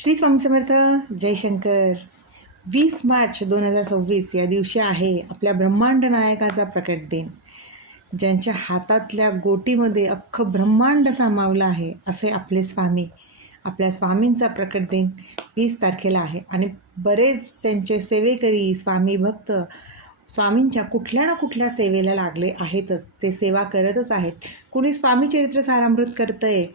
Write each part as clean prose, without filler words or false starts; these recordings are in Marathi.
श्री स्वामी समर्थ. जयशंकर. 20 मार्च 2026 या दिवशी आहे आपल्या ब्रह्मांड नायकाचा प्रकट दिन, ज्यांच्या हातातल्या गोटीमध्ये अख्खं ब्रह्मांड सामावलं आहे असे आपले स्वामी. आपल्या स्वामींचा प्रकट दिन 20 तारखेला आहे आणि बरेच त्यांचे सेवेकरी स्वामी भक्त स्वामींच्या कुठल्या ना कुठल्या सेवेला लागले आहेतच. ते सेवा करतच आहेत. कुणी स्वामी चरित्र सारामृत करतं आहे,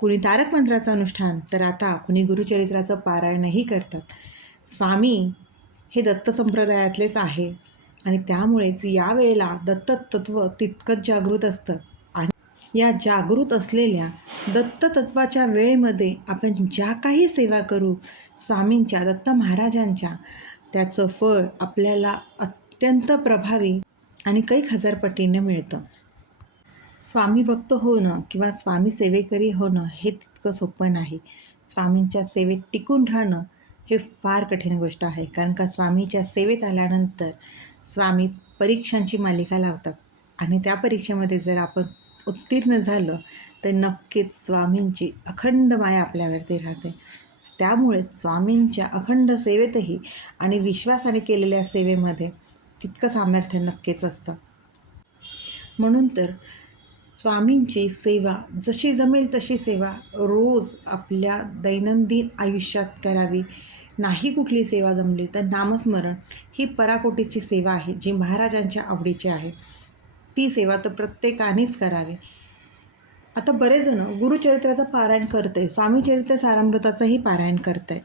कुणी तारक मंत्राचं अनुष्ठान, तर आता कुणी गुरुचरित्राचं पारायणही करतात. स्वामी हे दत्त संप्रदायातलेच आहे आणि त्यामुळेच यावेळेला दत्ततत्व तितकंच जागृत असतं. आणि या जागृत असलेल्या दत्ततत्वाच्या वेळेमध्ये आपण ज्या काही सेवा करू स्वामींच्या, दत्त महाराजांच्या, त्याचं फळ आपल्याला अत्यंत प्रभावी आणि कैक हजार पटीने मिळतं. स्वामी भक्त होणं किंवा स्वामी सेवेकरी होणं हे तितकं सोपं नाही. स्वामींच्या सेवेत टिकून राहणं हे फार कठीण गोष्ट आहे. कारण का स्वामीच्या सेवेत आल्यानंतर स्वामी परीक्षांची मालिका लावतात आणि त्या परीक्षेमध्ये जर आपण उत्तीर्ण झालं तर नक्कीच स्वामींची अखंड माया आपल्यावरती राहते. त्यामुळे स्वामींच्या अखंड सेवेतही आणि विश्वासाने केलेल्या सेवेमध्ये तितकं सामर्थ्य नक्कीच असतं. म्हणून तर स्वामींची सेवा जशी जमेल तशी सेवा रोज आपल्या दैनंदिन आयुष्यात करावी. नाही कुठली सेवा जमली तर नामस्मरण ही पराकोटीची सेवा आहे, जी महाराजांच्या आवडीची आहे. ती सेवा तर प्रत्येकानेच करावी. आता बरेच जण गुरुचरित्राचं पारायण करते, स्वामीचरित्र सारामृताचंही पारायण करते,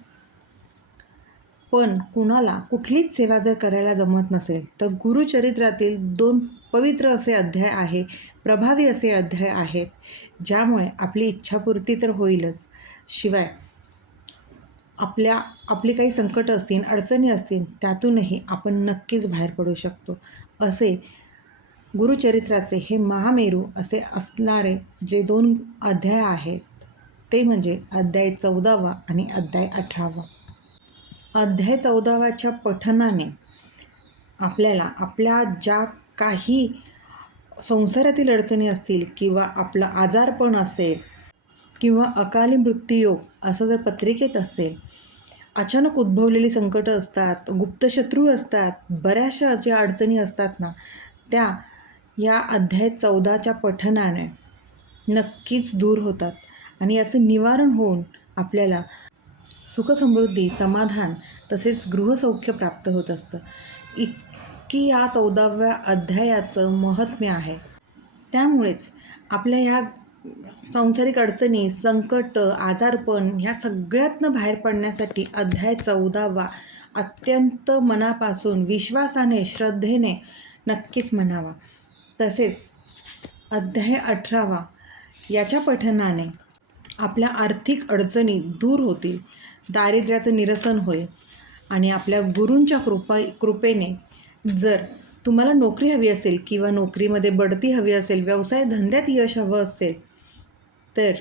पण कुणाला कुठलीच सेवा जर करायला जमत नसेल तर गुरुचरित्रातील 2 पवित्र असे अध्याय आहे, प्रभावी असे अध्याय आहेत, ज्यामुळे आपली इच्छापूर्ती तर होईलच, शिवाय आपली काही संकट असतील, अडचणी असतील, त्यातूनही आपण नक्कीच बाहेर पडू शकतो. असे गुरुचरित्राचे हे महामेरू असे असणारे जे 2 अध्याय आहेत ते म्हणजे अध्याय 14वा आणि अध्याय 18वा. अध्याय 14वाच्या पठनाने आपल्याला आपल्या ज्या काही संसारातील अडचणी असतील किंवा आपलं आजारपण असेल किंवा अकाली मृत्यूयोग असं जर पत्रिकेत असेल, अचानक उद्भवलेली संकटं असतात, गुप्तशत्रू असतात, बऱ्याचशा ज्या अडचणी असतात ना, त्या या अध्याय 14च्या पठनाने नक्कीच दूर होतात आणि याचं निवारण होऊन आपल्याला सुखसमृद्धी, समाधान तसेच गृहसौख्य प्राप्त होत असतं. इतकी या 14व्या अध्यायाचं महात्म्य आहे. त्यामुळेच आपल्या ह्या सांसारिक अडचणी, संकट, आजारपण ह्या सगळ्यातनं बाहेर पडण्यासाठी अध्याय 14वा अत्यंत मनापासून विश्वासाने, श्रद्धेने नक्कीच म्हणावा. तसेच अध्याय 18वा याच्या पठनाने आपल्या आर्थिक अडचणी दूर होतील, दारिद्र्याचं निरसन होईल आणि आपल्या गुरूंच्या कृपेने जर तुम्हाला नोकरी हवी असेल किंवा नोकरीमध्ये बढती हवी असेल, व्यवसाय धंद्यात यश हवं असेल, तर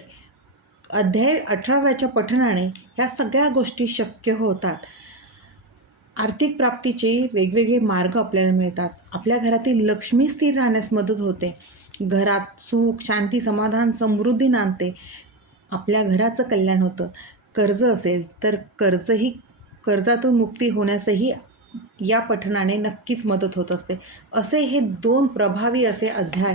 अध्याय 18व्याच्या पठनाने ह्या सगळ्या गोष्टी शक्य होतात. आर्थिक प्राप्तीचे वेगवेगळे मार्ग आपल्याला मिळतात. आपल्या घरातील लक्ष्मी स्थिर राहण्यास मदत होते. घरात सुख, शांती, समाधान, समृद्धी नांदते. आपल्या घराचं कल्याण होतं. कर्ज असेल तर कर्जातून मुक्ती होण्यासही या पठनाने नक्कीच मदत होत असते. असे हे 2 प्रभावी असे अध्याय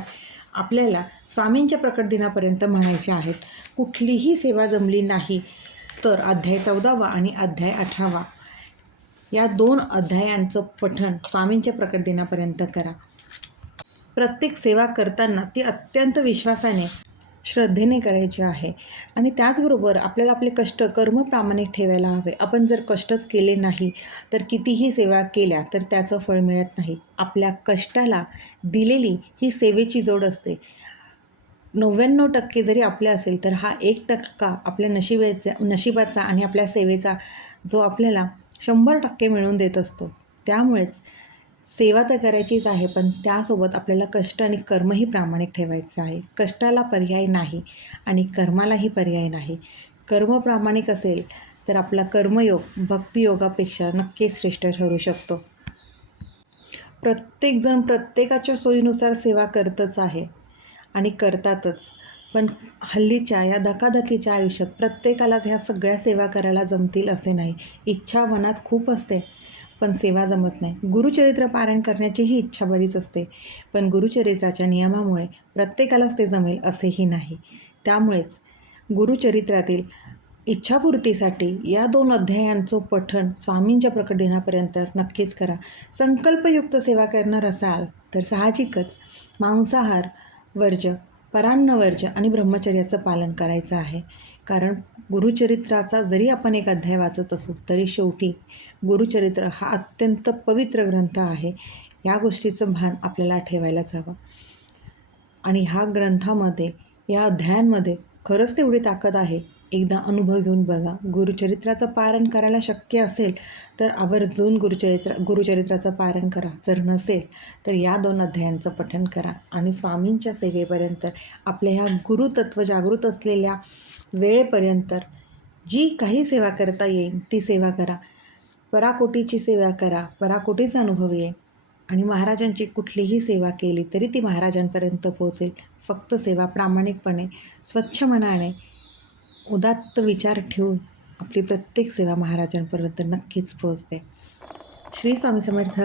आपल्याला स्वामींच्या प्रकट दिनापर्यंत म्हणायचे आहेत. कुठलीही सेवा जमली नाही तर अध्याय 14वा आणि अध्याय 18वा या 2 अध्यायांचं पठण स्वामींच्या प्रकट दिनापर्यंत करा. प्रत्येक सेवा करताना ती अत्यंत विश्वासाने, श्रद्धेने करायची आहे आणि त्याचबरोबर आपल्याला आपले कष्ट, कर्म प्रामाणिक ठेवायला हवे. आपण जर कष्टच केले नाही तर कितीही सेवा केल्या तर त्याचं फळ मिळत नाही. आपल्या कष्टाला दिलेली ही सेवेची जोड असते. 99% जरी आपल्या असेल तर हा 1% आपल्या नशिबाचा आणि आपल्या सेवेचा जो आपल्याला 100% मिळवून देत असतो. त्यामुळेच सेवा तर करायचीच आहे, पण त्यासोबत आपल्याला कष्ट आणि कर्मही प्रामाणिक ठेवायचं आहे. कष्टाला पर्याय नाही आणि कर्मालाही पर्याय नाही. कर्म प्रामाणिक असेल तर आपला कर्मयोग भक्तियोगापेक्षा नक्कीच श्रेष्ठ ठरू शकतो. प्रत्येकजण प्रत्येकाच्या सोयीनुसार सेवा करतच आहे आणि करतातच, पण हल्लीच्या या धकाधकीच्या आयुष्यात प्रत्येकालाच ह्या सगळ्या सेवा करायला जमतील असे नाही. इच्छा मनात खूप असते, पण सेवा जमत नाही. गुरुचरित्र पारायण करण्याचीही इच्छा बरीच असते, पण गुरुचरित्राच्या नियमामुळे प्रत्येकालाच ते जमेल असेही नाही. त्यामुळेच गुरुचरित्रातील इच्छापूर्तीसाठी या 2 अध्यायांचं पठण स्वामींच्या प्रकट दिनापर्यंत नक्कीच करा. संकल्पयुक्त सेवा करणार असाल तर साहजिकच मांसाहार वर्ज्य, परान्न वर्ज्य आणि ब्रह्मचर्याचं पालन करायचं आहे. कारण गुरुचरित्राचा जरी आपण एक अध्याय वाचत असू तरी शेवटी गुरुचरित्र हा अत्यंत पवित्र ग्रंथ आहे. या गोष्टीचं भान आपल्याला ठेवायलाच हवं. आणि ह्या ग्रंथामध्ये, या अध्यायांमध्ये खरंच तेवढी ताकद आहे. एकदा अनुभव घेऊन बघा. गुरुचरित्राचं पारायण करायला शक्य असेल तर आवर्जून गुरुचरित्राचं पारायण करा. जर नसेल तर या 2 अध्यायांचं पठण करा आणि स्वामींच्या सेवेपर्यंत, आपल्या ह्या गुरुतत्व जागृत असलेल्या वेळेपर्यंत जी काही सेवा करता येईल ती सेवा करा. पराकोटीची सेवा करा, पराकोटीचा अनुभव येईल. आणि महाराजांची कुठलीही सेवा केली तरी ती महाराजांपर्यंत पोहोचेल. फक्त सेवा प्रामाणिकपणे, स्वच्छ मनाने, उदात्त विचार ठेवून आपली प्रत्येक सेवा महाराजांपर्यंत नक्कीच पोहोचते. श्री स्वामी समर्थ.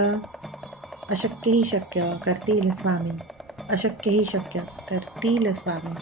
अशक्य ही शक्य करतील स्वामी, अशक्य ही शक्य करतील स्वामी.